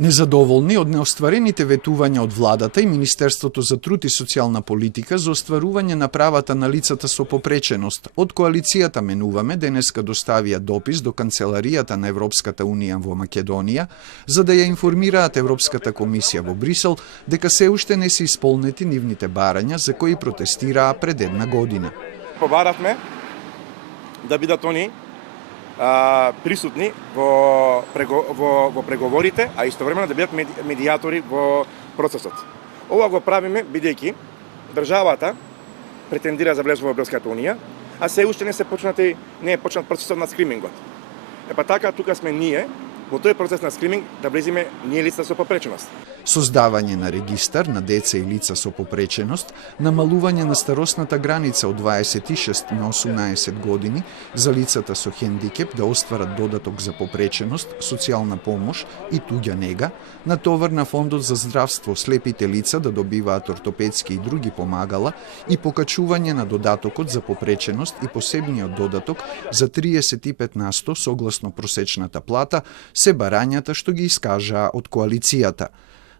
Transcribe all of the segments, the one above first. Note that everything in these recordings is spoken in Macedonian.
Незадоволни од неостварените ветувања од владата и Министерството за труд и социјална политика за остварување на правата на лицата со попреченост, од коалицијата Менуваме денеска доставија допис до Канцеларијата на Европската Унија во Македонија за да ја информираат Европската комисија во Брисел дека се уште не се исполнети нивните барања за кои протестираа пред една година. Побаравме да бидат они присутни во преговорите, а истовремено да бидат медијатори во процесот. Ова го правиме бидејќи државата претендира за влез во Европската Унија, а се уште не е почнат процесот на скримингот. Така тука сме ние во тој процес на скриминг да влеземе ние лица со попреченост. Создавање на регистар на деца и лица со попреченост, намалување на старосната граница од 26 на 18 години за лицата со хендикеп да остварат додаток за попреченост, социјална помош и туѓа нега, натовар на Фондот за здравство слепите лица да добиваат ортопедски и други помагала и покачување на додатокот за попреченост и посебниот додаток за 35% согласно просечната плата се барањата што ги искажаа од коалицијата.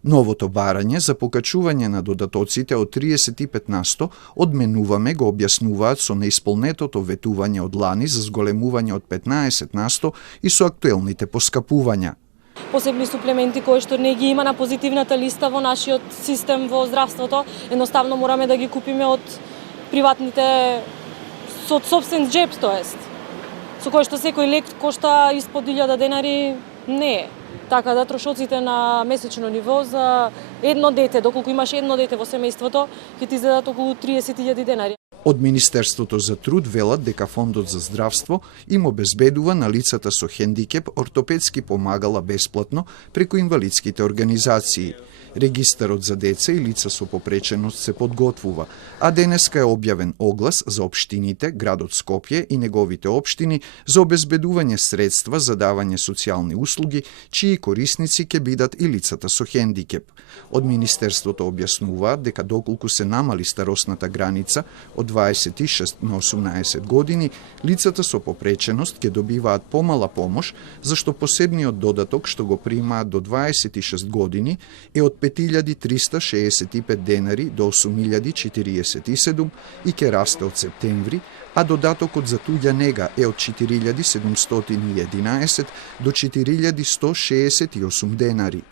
Новото барање за покачување на додатоците од 35% од Менуваме го објаснуваат со неисполнетото ветување од лани за зголемување од 15% и со актуелните поскапувања. Посебни суплементи кои што не ги има на позитивната листа во нашиот систем во здравството, едноставно мораме да ги купиме од приватните со сопствен џеб, тоест. Со кој што секој лек кошта испод 1000 денари, не е. Така да трошоците на месечно ниво за едно дете, доколку имаш едно дете во семејството, ќе ти изледат околу 30.000 денари. Од Министерството за труд велат дека Фондот за здравство им обезбедува на лицата со хендикеп ортопедски помагала бесплатно преку инвалидските организации. Регистарот за деца и лица со попреченост се подготвува, а денеска е објавен оглас за општините, градот Скопје и неговите општини за обезбедување средства за давање социјални услуги, чии корисници ќе бидат и лицата со хендикеп. Од Министерството објаснуваат дека доколку се намали старосната граница од 26 на 18 години, лицата со попреченост ќе добиваат помала помош, зашто посебниот додаток што го примаат до 26 години е од 5.365 денари до 8.047 и ќе расте од септември, а додатокот за туѓа нега е од 4.711 до 4.168 денари.